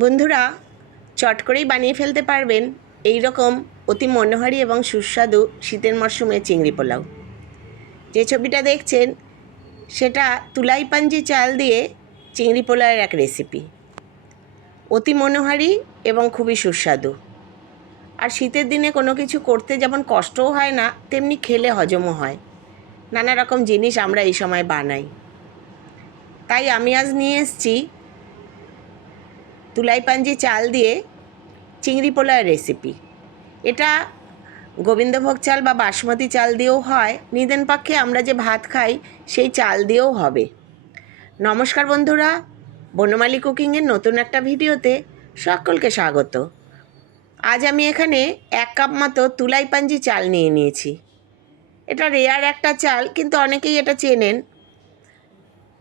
বন্ধুরা, চট করেই বানিয়ে ফেলতে পারবেন এই রকম অতি মনোহারী এবং সুস্বাদু শীতের মরশুমে চিংড়ি পোলাও। যে ছবিটা দেখছেন সেটা তুলাই পাঞ্জি চাল দিয়ে চিংড়ি পোলাওয়ের এক রেসিপি। অতি মনোহারী এবং খুবই সুস্বাদু। আর শীতের দিনে কোনো কিছু করতে যেমন কষ্টও হয় না, তেমনি খেলে হজমও হয়। নানা রকম জিনিস আমরা এই সময় বানাই। তাই আমি আজ নিয়ে এসেছি তুলাই পাঞ্জি চাল দিয়ে চিংড়ি পোলাওয়ের রেসিপি। এটা গোবিন্দভোগ চাল বা বাসমতি চাল দিয়েও হয়, নিদেন পক্ষে আমরা যে ভাত খাই সেই চাল দিয়েও হবে। নমস্কার বন্ধুরা, বনমালী কুকিংয়ের নতুন একটা ভিডিওতে সকলকে স্বাগত। আজ আমি এখানে 1 কাপ মতো তুলাই পাঞ্জি চাল নিয়ে নিয়েছি। এটা রেয়ার একটা চাল, কিন্তু অনেকেই এটা চেনেন।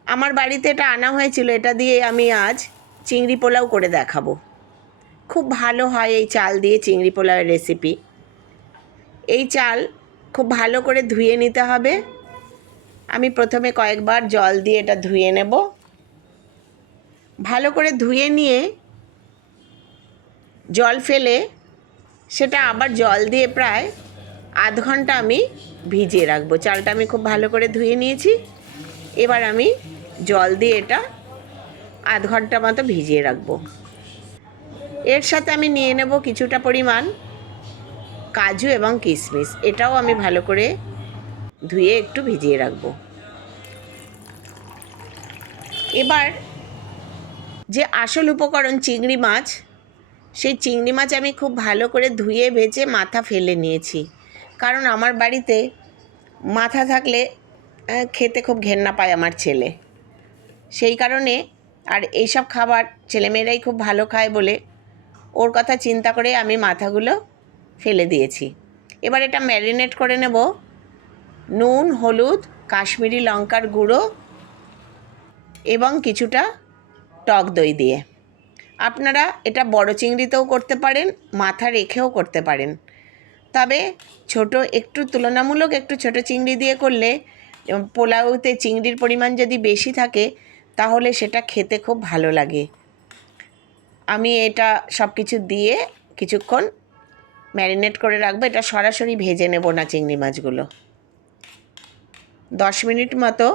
আমার বাড়িতে এটা আনা হয়েছিল, এটা দিয়ে আমি আজ চিংড়ি পোলাও করে দেখাবো। খুব ভালো হয় এই চাল দিয়ে চিংড়ি পোলাওয়ের রেসিপি। এই চাল খুব ভালো করে ধুয়ে নিতে হবে। আমি প্রথমে কয়েকবার জল দিয়ে এটা ধুয়ে নেব। ভালো করে ধুয়ে নিয়ে জল ফেলে সেটা আবার জল দিয়ে প্রায় আধ ঘন্টা আমি ভিজিয়ে রাখবো। চালটা আমি খুব ভালো করে ধুয়ে নিয়েছি। এবার আমি জল দিয়ে এটা আধ ঘন্টা মতো ভিজিয়ে রাখবো। এর সাথে আমি নিয়ে নেব কিছুটা পরিমাণ কাজু এবং কিশমিশ। এটাও আমি ভালো করে ধুয়ে একটু ভিজিয়ে রাখবো। এবার যে আসল উপকরণ চিংড়ি মাছ, সেই চিংড়ি মাছ আমি খুব ভালো করে ধুয়ে ভেজে মাথা ফেলে নিয়েছি। কারণ আমার বাড়িতে মাথা থাকলে খেতে খুব ঘেন্না পায় আমার ছেলে। সেই কারণে, আর এইসব খাবার ছেলেমেয়েরাই খুব ভালো খায় বলে ওর কথা চিন্তা করে আমি মাথাগুলো ফেলে দিয়েছি। এবার এটা ম্যারিনেট করে নেব নুন, হলুদ, কাশ্মীরি লঙ্কার গুঁড়ো এবং কিছুটা টক দই দিয়ে। আপনারা এটা বড় চিংড়িতেও করতে পারেন, মাথা রেখেও করতে পারেন। তবে তুলনামূলক একটু ছোট চিংড়ি দিয়ে করলে, পোলাওতে চিংড়ির পরিমাণ যদি বেশি থাকে তাহলে সেটা খেতে খুব ভালো লাগে। আমি এটা সব কিছু দিয়ে কিছুক্ষণ ম্যারিনেট করে রাখবো। এটা সরাসরি ভেজে নেব না চিংড়ি মাছগুলো। 10 মিনিট মতো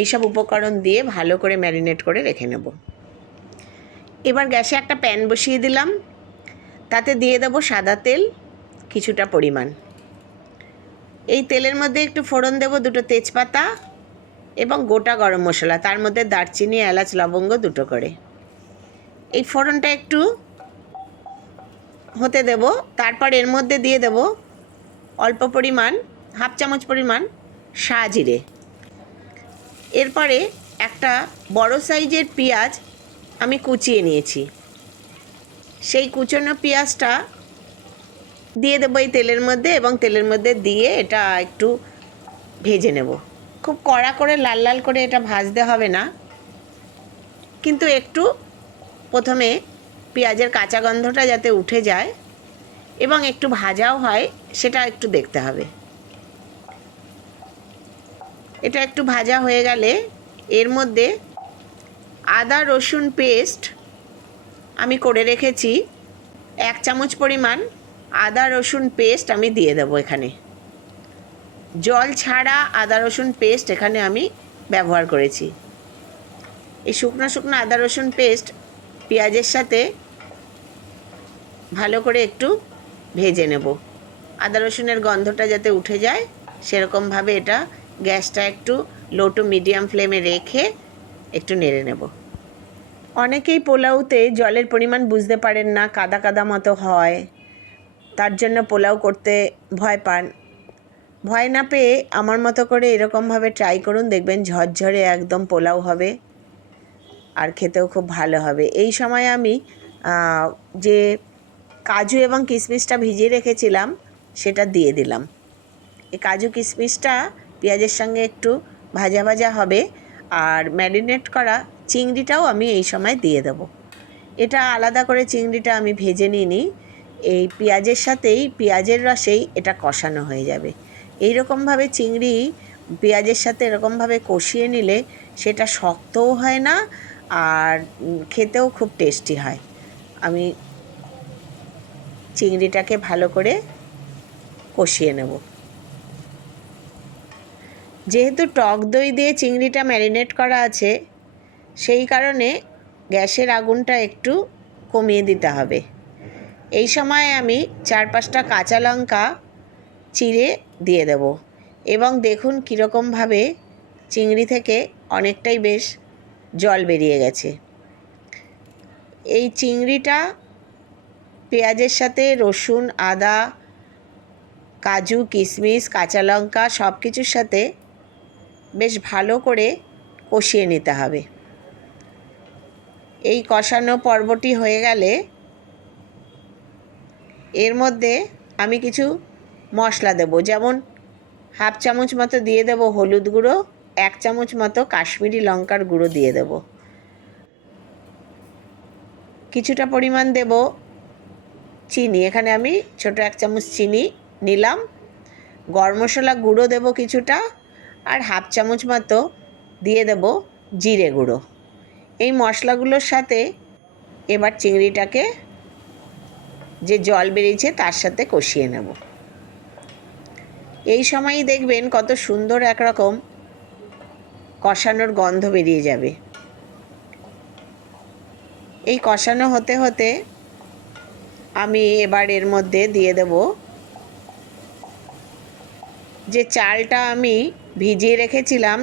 এইসব উপকরণ দিয়ে ভালো করে ম্যারিনেট করে রেখে নেব। এবার গ্যাসে একটা প্যান বসিয়ে দিলাম। তাতে দিয়ে দেবো সাদা তেল কিছুটা পরিমাণ। এই তেলের মধ্যে একটু ফোড়ন দেব 2টো তেজপাতা এবং গোটা গরম মশলা, তার মধ্যে দারচিনি, এলাচ, লবঙ্গ 2টো করে। এই ফোড়নটা একটু হতে দেব। তারপর এর মধ্যে দিয়ে দেব অল্প পরিমাণ, হাফ চামচ পরিমাণ সাজিরে। এরপরে একটা বড় সাইজের পেঁয়াজ আমি কুচিয়ে নিয়েছি। সেই কুচনো পেঁয়াজটা দিয়ে দেবো এই তেলের মধ্যে, এবং তেলের মধ্যে দিয়ে এটা একটু ভেজে নেব। খুব কড়া করে লাল লাল করে এটা ভাজতে হবে না, কিন্তু একটু প্রথমে পেঁয়াজের কাঁচা গন্ধটা যাতে উঠে যায় এবং একটু ভাজাও হয় সেটা একটু দেখতে হবে। এটা একটু ভাজা হয়ে গেলে এর মধ্যে আদা রসুন পেস্ট আমি করে রেখেছি 1 চামচ পরিমাণ আদা রসুন পেস্ট আমি দিয়ে দেবো এখানে। জল ছাড়া আদা রসুন পেস্ট এখানে আমি ব্যবহার করেছি। এই শুকনো শুকনো আদা রসুন পেস্ট পেঁয়াজের সাথে ভালো করে একটু ভেজে নেব। আদা রসুনের গন্ধটা যাতে উঠে যায় সেরকমভাবে এটা গ্যাসটা একটু লো টু মিডিয়াম ফ্লেমে রেখে একটু নেড়ে নেব। অনেকেই পোলাওতে জলের পরিমাণ বুঝতে পারেন না, কাদা কাদা মতো হয়, তার জন্য পোলাও করতে ভয় পান। ভয় না পেয়ে আমার মতো করে এরকমভাবে ট্রাই করুন, দেখবেন ঝরঝরে একদম পোলাও হবে আর খেতেও খুব ভালো হবে। এই সময় আমি যে কাজু এবং কিশমিশটা ভিজিয়ে রেখেছিলাম সেটা দিয়ে দিলাম। এই কাজু কিশমিশটা পেঁয়াজের সঙ্গে একটু ভাজা ভাজা হবে, আর ম্যারিনেট করা চিংড়িটাও আমি এই সময় দিয়ে দেবো। এটা আলাদা করে চিংড়িটা আমি ভেজে নিইনি, এই পেঁয়াজের সাথেই, পেঁয়াজের রসেই এটা কষানো হয়ে যাবে। এই রকমভাবে চিংড়ি পেঁয়াজের সাথে এরকমভাবে কষিয়ে নিলে সেটা শক্তও হয় না আর খেতেও খুব টেস্টি হয়। আমি চিংড়িটাকে ভালো করে কষিয়ে নেব। যেহেতু টক দই দিয়ে চিংড়িটা ম্যারিনেট করা আছে, সেই কারণে গ্যাসের আগুনটা একটু কমিয়ে দিতে হবে। এই সময় আমি 4-5টা কাঁচা লঙ্কা চিড়ে দিয়ে দেব এবং দেখুন কীরকমভাবে চিংড়ি থেকে অনেকটাই বেশ জল বেরিয়ে গেছে। এই চিংড়িটা পেঁয়াজের সাথে রসুন, আদা, কাজু, কিশমিশ, কাঁচা লঙ্কা সব কিছুর সাথে বেশ ভালো করে কষিয়ে নিতে হবে। এই কষানো পর্বটি হয়ে গেলে এর মধ্যে আমি কিছু মশলা দেব, যেমন 1/2 চামচ মতো দিয়ে দেব হলুদ গুঁড়ো, 1 চামচ মতো কাশ্মীরি লঙ্কার গুঁড়ো দিয়ে দেব, কিছুটা পরিমাণ দেব চিনি, এখানে আমি ছোটো 1 চামচ চিনি নিলাম, গরম মশলা গুঁড়ো দেব কিছুটা, আর 1/2 চামচ মতো দিয়ে দেব জিরে গুঁড়ো। এই মশলাগুলোর সাথে এবার চিংড়িটাকে যে জল বেরিয়েছে তার সাথে কষিয়ে নেব। এই সময়ই দেখবেন কত সুন্দর একরকম কষানোর গন্ধ বেরিয়ে যাবে। এই কষানো হতে হতে আমি এবার এর মধ্যে দিয়ে দেব যে চালটা আমি ভিজিয়ে রেখেছিলাম,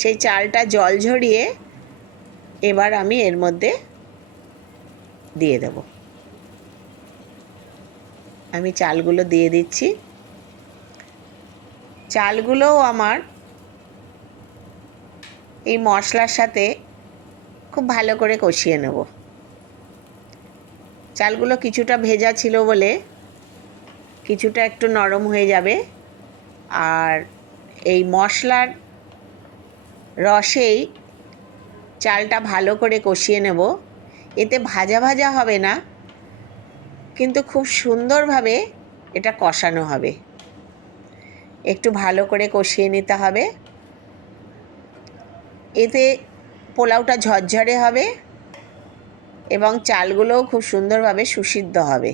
সেই চালটা জল ঝরিয়ে এবার আমি এর মধ্যে দিয়ে দেব। আমি চালগুলো দিয়ে দিচ্ছি। চালগুলোও আমার এই মশলার সাথে খুব ভালো করে কষিয়ে নেব। চালগুলো কিছুটা ভেজা ছিল বলে কিছুটা একটু নরম হয়ে যাবে, আর এই মশলার রসেই চালটা ভালো করে কষিয়ে নেব। এতে ভাজা ভাজা হবে না, কিন্তু খুব সুন্দরভাবে এটা কষানো হবে। একটু ভালো করে কষিয়ে নিতে হবে, এতে পোলাওটা ঝরঝরে হবে এবং চালগুলোও খুব সুন্দরভাবে সুসিদ্ধ হবে।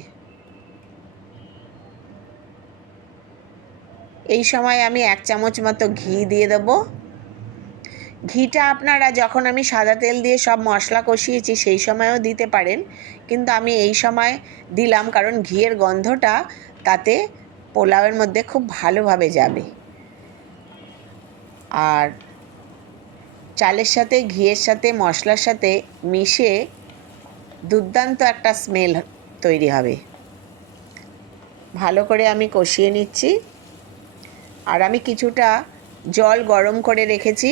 এই সময় আমি 1 চামচ মতো ঘি দিয়ে দেব। ঘিটা আপনারা যখন আমি সাদা তেল দিয়ে সব মশলা কষিয়েছি সেই সময়ও দিতে পারেন, কিন্তু আমি এই সময় দিলাম কারণ ঘিয়ের গন্ধটা তাতে পোলাওয়ের মধ্যে খুব ভালোভাবে যাবে, আর চালের সাথে ঘিয়ের সাথে মশলার সাথে মিশে দুর্দান্ত একটা স্মেল তৈরি হবে। ভালো করে আমি কষিয়ে নিচ্ছি, আর আমি কিছুটা জল গরম করে রেখেছি।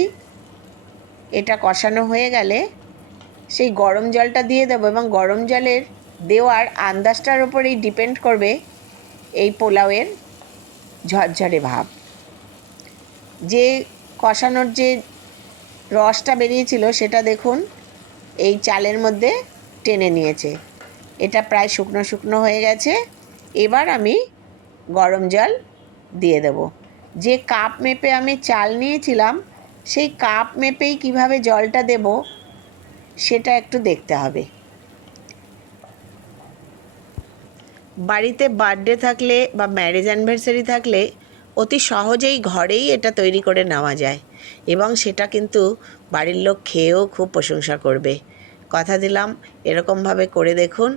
এটা কষানো হয়ে গেলে সেই গরম জলটা দিয়ে দেবো, এবং গরম জলের দেওয়ার আন্দাজটার ওপরেই ডিপেন্ড করবে এই পোলাওয়ের ঝরঝরে ভাব। যে কষানোর যে রসটা বেরিয়েছিল সেটা দেখুন এই চালের মধ্যে টেনে নিয়েছে, এটা প্রায় শুকনো শুকনো হয়ে গেছে। এবার আমি গরম জল দিয়ে দেব। যে কাপ মেপে আমি চাল নিয়েছিলাম সেই কাপ মেপেই কিভাবে জলটা দেব সেটা একটু দেখতে হবে। বাড়িতে বার্থডে থাকলে বা ম্যারেজ অ্যানিভার্সারি থাকলে অতি সহজেই ঘরেই এটা তৈরি করে নেওয়া যায়, এবং সেটা কিন্তু বাড়ির লোক খেয়েও খুব প্রশংসা করবে। কথা দিলাম এরকমভাবে করে দেখুন,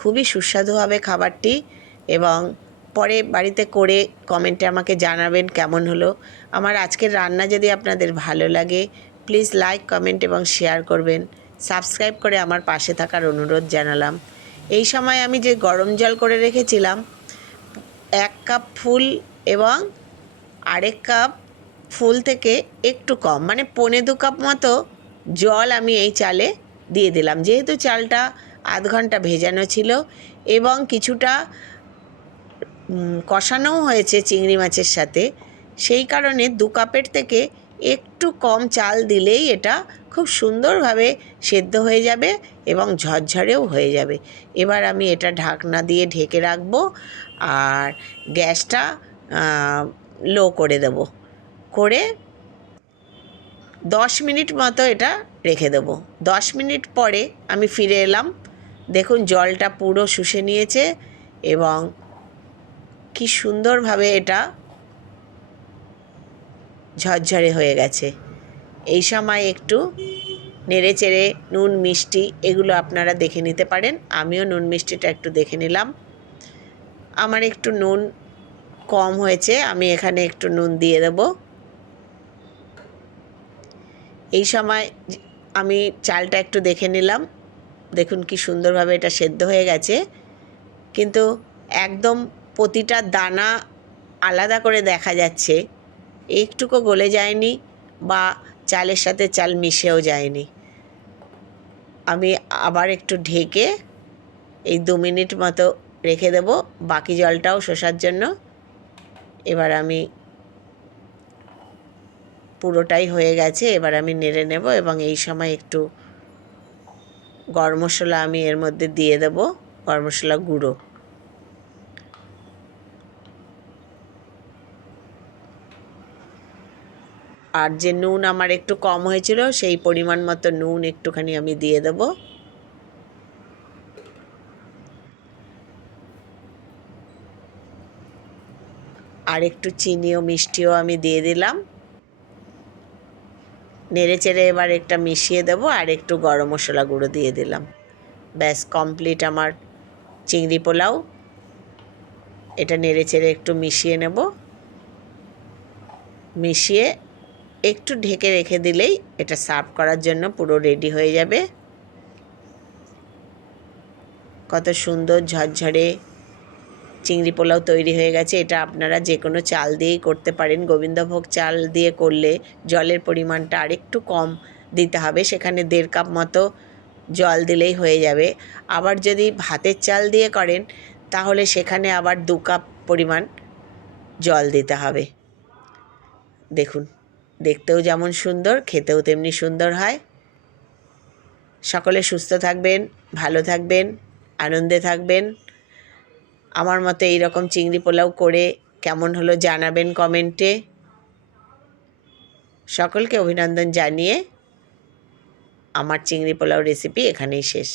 খুবই সুস্বাদু হবে খাবারটি, এবং পরে বাড়িতে করে কমেন্টে আমাকে জানাবেন কেমন হলো। আমার আজকের রান্না যদি আপনাদের ভালো লাগে প্লিজ লাইক, কমেন্ট এবং শেয়ার করবেন। সাবস্ক্রাইব করে আমার পাশে থাকার অনুরোধ জানালাম। এই সময় আমি যে গরম জল করে রেখেছিলাম 1 কাপ ফুল এবং আরেক কাপ ফুল থেকে একটু কম, মানে 1.25 কাপ মতো জল আমি এই চালে দিয়ে দিলাম। যেহেতু চালটা আধ ঘন্টা ভেজানো ছিল এবং কিছুটা কষানোও হয়েছে চিংড়ি মাছের সাথে, সেই কারণে 2 কাপের থেকে একটু কম চাল দিলেই এটা খুব সুন্দরভাবে সেদ্ধ হয়ে যাবে এবং ঝরঝরেও হয়ে যাবে। এবার আমি এটা ঢাকনা দিয়ে ঢেকে রাখবো, আর গ্যাসটা লো করে দেব, করে 10 মিনিট মতো এটা রেখে দেবো। 10 মিনিট পরে আমি ফিরে এলাম। দেখুন জলটা পুরো শুষে নিয়েছে এবং কি সুন্দরভাবে এটা ঝরঝরে হয়ে গেছে। এই সময় একটু নেড়ে চেড়ে নুন মিষ্টি এগুলো আপনারা দেখে নিতে পারেন। আমিও নুন মিষ্টিটা একটু দেখে নিলাম। আমার একটু নুন কম হয়েছে, আমি এখানে একটু নুন দিয়ে দেব। এই সময় আমি চালটা একটু দেখে নিলাম। দেখুন কি সুন্দরভাবে এটা সেদ্ধ হয়ে গেছে, কিন্তু একদম প্রতিটা দানা আলাদা করে দেখা যাচ্ছে, একটুকু গলে যায়নি বা চালের সাথে চাল মিশেও যায়নি। আমি আবার একটু ঢেকে এই 2 মিনিট মতো রেখে দেব বাকি জলটাও শোষার জন্য। এবার আমি পুরোটাই হয়ে গেছে, এবার আমি নেড়ে নেব এবং এই সময় একটু গরম মশলা আমি এর মধ্যে দিয়ে দেব, গরম মশলা গুঁড়ো। আর যে নুন আমার একটু কম হয়েছিল সেই পরিমাণ মতো নুন একটুখানি আমি দিয়ে দেব। আর একটু চিনি ও মিষ্টিও আমি দিয়ে দিলাম। নেড়ে চেড়ে এবার একটা মিশিয়ে দেবো আর একটু গরম মশলা গুঁড়ো দিয়ে দিলাম। ব্যাস কমপ্লিট আমার চিংড়ি পোলাও। এটা নেড়ে চেড়ে একটু মিশিয়ে নেব। মিশিয়ে একটু ঢেকে রেখে দিলেই এটা সার্ভ করার জন্য পুরো রেডি হয়ে যাবে। কত সুন্দর ঝরঝরে চিংড়ি পোলাও তৈরি হয়ে গেছে। এটা আপনারা যে কোনো চাল দিয়েই করতে পারেন। গোবিন্দভোগ চাল দিয়ে করলে জলের পরিমাণটা আরেকটু কম দিতে হবে, সেখানে 1.5 কাপ মতো জল দিলেই হয়ে যাবে। আবার যদি ভাতের চাল দিয়ে করেন তাহলে সেখানে আবার 2 কাপ পরিমাণ জল দিতে হবে। দেখুন দেখতেও যেমন সুন্দর, খেতেও তেমনি সুন্দর হয়। সকলে সুস্থ থাকবেন, ভালো থাকবেন, আনন্দে থাকবেন। আমার মতো এইরকম চিংড়ি পোলাও করে কেমন হলো জানাবেন কমেন্টে। সকলকে অভিনন্দন জানিয়ে আমার চিংড়ি পোলাও রেসিপি এখানেই শেষ।